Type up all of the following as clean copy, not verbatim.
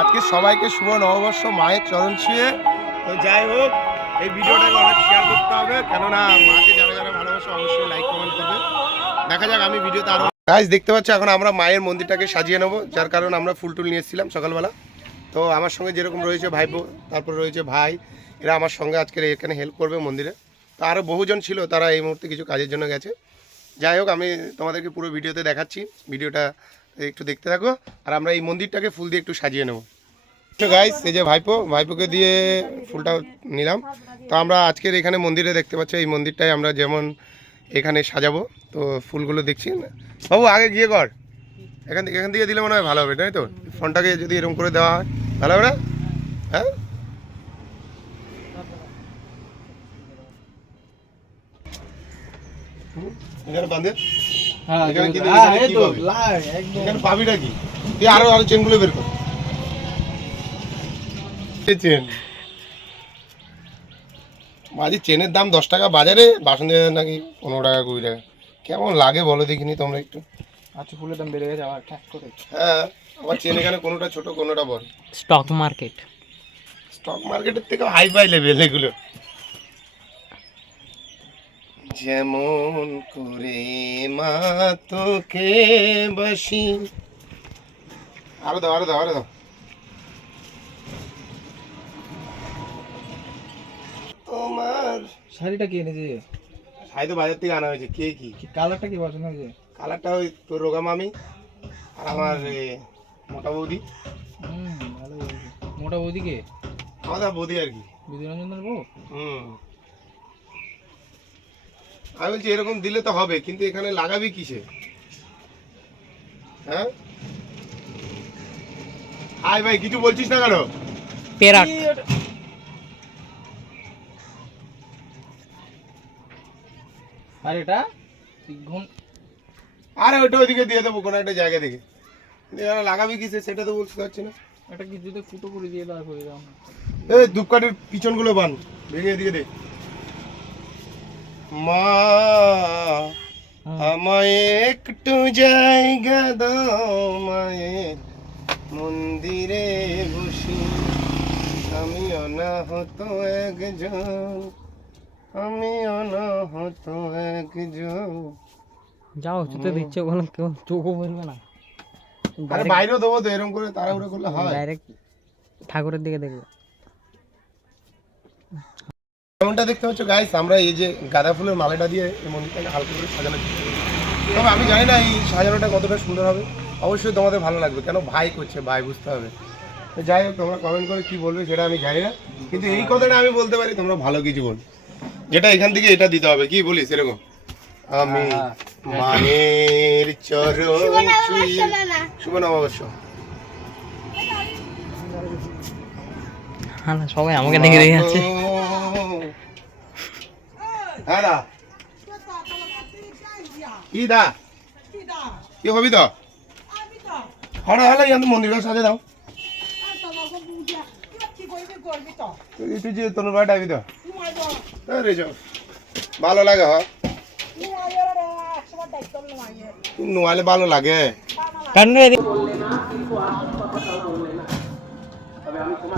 আজকে সবাইকে শুভ নববর্ষ মায়ের চরণ ছুঁয়ে। তো যাই হোক, এই ভিডিওটাকে অনেক শেয়ার করতে হবে, কেননা মাকে যারা যারা ভালোবাসে অবশ্যই লাইক কমেন্ট করবে। দেখা যাক, আমি ভিডিওতে আরো গাইস দেখতে পাচ্ছি এখন আমরা মায়ের মন্দিরটাকে সাজিয়ে নেবো, যার কারণে আমরা ফুল টুল নিয়ে এসেছিলাম সকালবেলা। তো আমার সঙ্গে যেরকম রয়েছে ভাইপো, তারপর রয়েছে ভাই, এরা আমার সঙ্গে আজকে এখানে হেল্প করবে মন্দিরে। তো আরও বহুজন ছিল, তারা এই মুহূর্তে কিছু কাজের জন্য গেছে। যাই হোক, আমি তোমাদেরকে পুরো ভিডিওতে দেখাচ্ছি, ভিডিওটা একটু দেখতে থাকো। আর আমরা এই মন্দিরটাকে ফুল দিয়ে একটু সাজিয়ে নেবো। তো গাইস, এই যে ভাইপোকে দিয়ে ফুলটা নিলাম। তো আমরা আজকের এখানে মন্দিরে দেখতে পাচ্ছি, এই মন্দিরটাই আমরা যেমন এখানে সাজাবো। তো ফুলগুলো দেখছি বাবু, আগে গিয়ে কর, এখান থেকে দিলে মনে হয় ভালো হবে, তাই তো? ফোনটাকে যদি এরকম করে দেওয়া হয় ভালো হবে না? হ্যাঁ, এখানে বাঁধে, এখানে পাবিটা কি? তুই আরো চেনগুলো বের কর। চেন মাঝি, চেনের দাম 10 টাকা বাজারে, বাসন্তী নাকি 15 টাকা 20 টাকা। কেমন লাগে বলো দেখিনি তোমরা একটু? আচ্ছা, ফুলের দাম বেড়ে গেছে আবার ঠ্যাক করে। হ্যাঁ, আবার চেন এখানে কোনোটা ছোট কোনোটা বড়। স্টক মার্কেটের থেকে হাই ফাই লেভেল এগুলো। যেমন করে মা তোকে বাসি। আরো দাও। তোমার শাড়িটা কি এনেছে? শাড়ি তো বাজার থেকে আনা হয়েছে। কে কি কালারটা কি পছন্দ হয়েছে? কালারটা ওই তোর রোগা মামি আর আমার মোটা বৌদি। ভালো হয়েছে। মোটা বৌদিকে? আমাদের বৌদি আর কি, বিদ্যুরঞ্জনের বউ। আমি বলছি এরকম দিলে তো হবে, কিন্তু এখানে লাগাবি কিসে? হ্যাঁ হাই ভাই, কিছু বলছিস না কেন? পেরাক। আর এটা আরে ওইটা ওইদিকে দিয়ে দেবো কোনো একটা জায়গা থেকে, কিন্তু এখানে লাগাবি কিসে সেটা তো বলতে পারছি না। এটা কি যদি ফুটো করে দিয়ে দাও হয়ে যাও। এই ধূপকাঠির পিছনগুলো বান, ভেঙে দিয়ে দে। মা আমায় একটু জায়গা দাও, মায়ের মন্দিরে বসি, আমি অনাহত একজন, আমি অনাহত একজন। যাও চুতে দিচ্ছে বলো, কেউ চোখও বলবে না। আরে বাইরেও দেবো তো, এরকম করে তাড়াহুড়ো করলে হয়? ডাইরেক্ট ঠাকুরের দিকে দেখবে। যেমনটা দেখতে পাচ্ছ গাইস, আমরা এই যে গাঁদা ফুলের মালাটা দিয়ে এই মন্দিরটাকে হালকা করে সাজানো হচ্ছে। তবে আমি জানি না এই সাজানোটা কতটা সুন্দর হবে, অবশ্যই তোমাদের ভালো লাগবে, কেন ভাই করছে, ভাই বুঝতে হবে। তো যাই হোক, তোমরা কমেন্ট করে কি বলবে সেটা আমি জানি না, কিন্তু এই কথাটা আমি বলতে পারি, তোমরা ভালো কিছু বল, যেটা এখান থেকে এটা দিতে হবে। কি বলিস এরকম? আমি মায়ের চরণ ছুঁয়ে। শুভ নববর্ষ। হ্যাঁ, সবাই আমাকে দেখে রেখে আছে। হ্যাঁ দা, কি দা, কি হবি তো? হলে হলে মন্দিরটা সাজে দাও। তুই যে তোর বাড়ি ডাবি তো ভালো লাগে। হ নোয়ালে ভালো লাগে।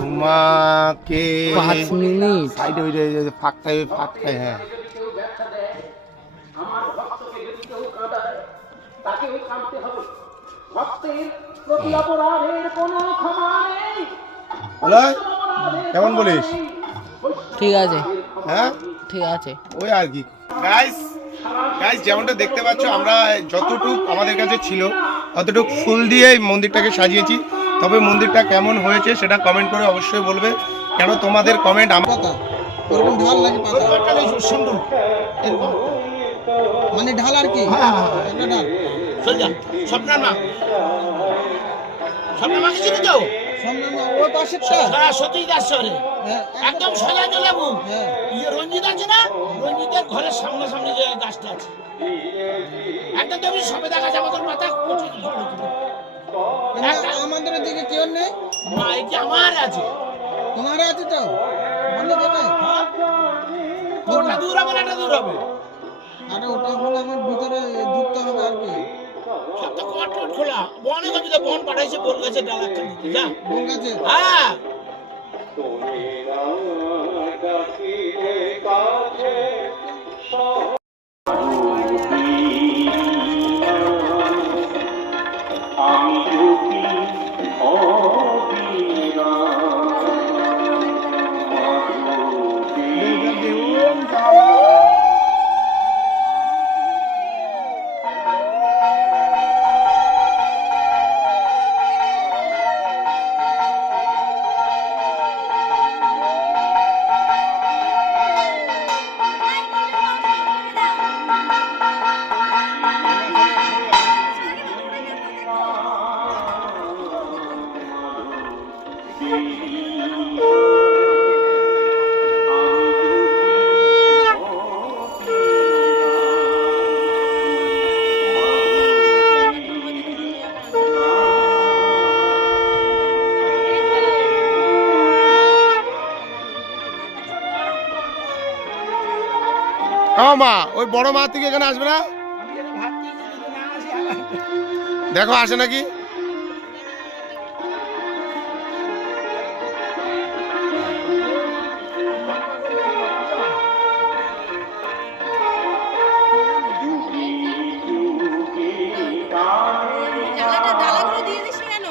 তোমাকে 5 মিনিট সাইডে ওই যে ফাঁকটায় হ্যাঁ। হ্যালো, কেমন বলিস? ঠিক আছে, হ্যাঁ ঠিক আছে। ওই আর কি গাইস, যেমনটা দেখতে পাচ্ছ, আমরা যতটুকু আমাদের কাছে ছিল ততটুকু ফুল দিয়ে এই মন্দিরটাকে সাজিয়েছি। তবে মন্দিরটা কেমন হয়েছে সেটা কমেন্ট করে অবশ্যই বলবে, কেন তোমাদের কমেন্ট আমার মানে ঢাল আর কি। স্বপ্নার মা কি চিনি তো? সতীশ দাস শহরে একদম সোজা চলে যাবো। রঞ্জিত আছে না, রঞ্জিতের ঘরের সামনাসামনি যে গাছটা আছে, একদম তুমি সবে দেখা যাবে, তোর মাথা আমাদের দিকে কেউ নেই। মা এটি আমার আছে, তোমার আছে তো? ওটা দূর হবে না, এটা দূর হবে। আরে ওটা হলো আমার ভিতরে ঢুকতে হবে আর কি। সব তো কট কট খোলা বনে গেছে তো বন পাঠাইছে বল গেছে ডাল একটা দিতে যা বল গেছে হ্যাঁ মা ওই বড় মা থেকে এখানে আসবে না দেখো আসে নাকি ডালাগুলো দিয়ে দিস কেন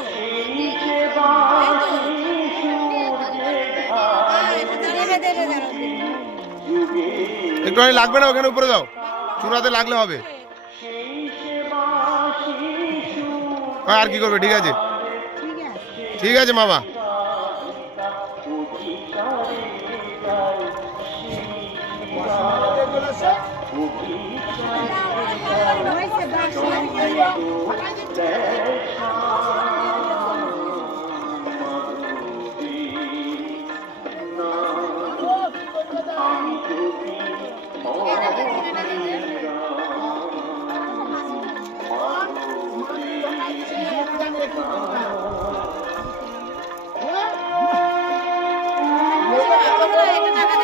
একটুখানি লাগবে না ওখানে উপরে যাও চূড়াতে লাগলে হবে আর কি করবে ঠিক আছে ঠিক আছে মামা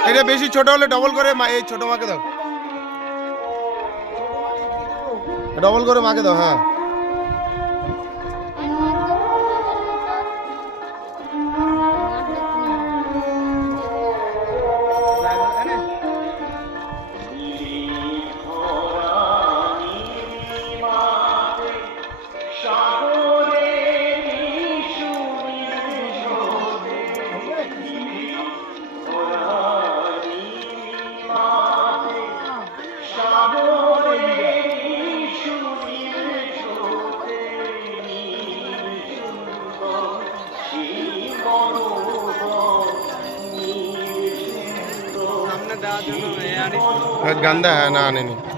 এটা বেশি ছোট হলে ডবল করে এই ছোট মাকে দাও ডবল করে মাকে দাও হ্যাঁ गंदा है ना आने नहीं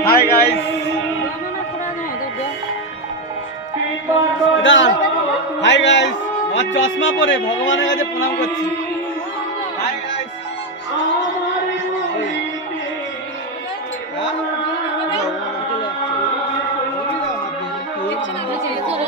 हाय गाइस हाय गाइस আমার চশমা পরে ভগবানের কাছে প্রণাম করছি হাই গাইস দেখছেন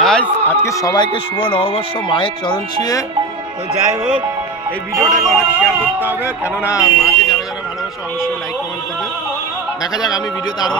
গাইস আজকে সবাইকে শুভ নববর্ষ মায়ের চরণ ছুঁয়ে। তো যাই হোক এই ভিডিওটাকে অনেক শেয়ার করতে হবে, কেননা মাকে যারা যারা ভালোবাসে অবশ্যই লাইক কমেন্ট করবে। দেখা যাক আমি ভিডিওতে আরো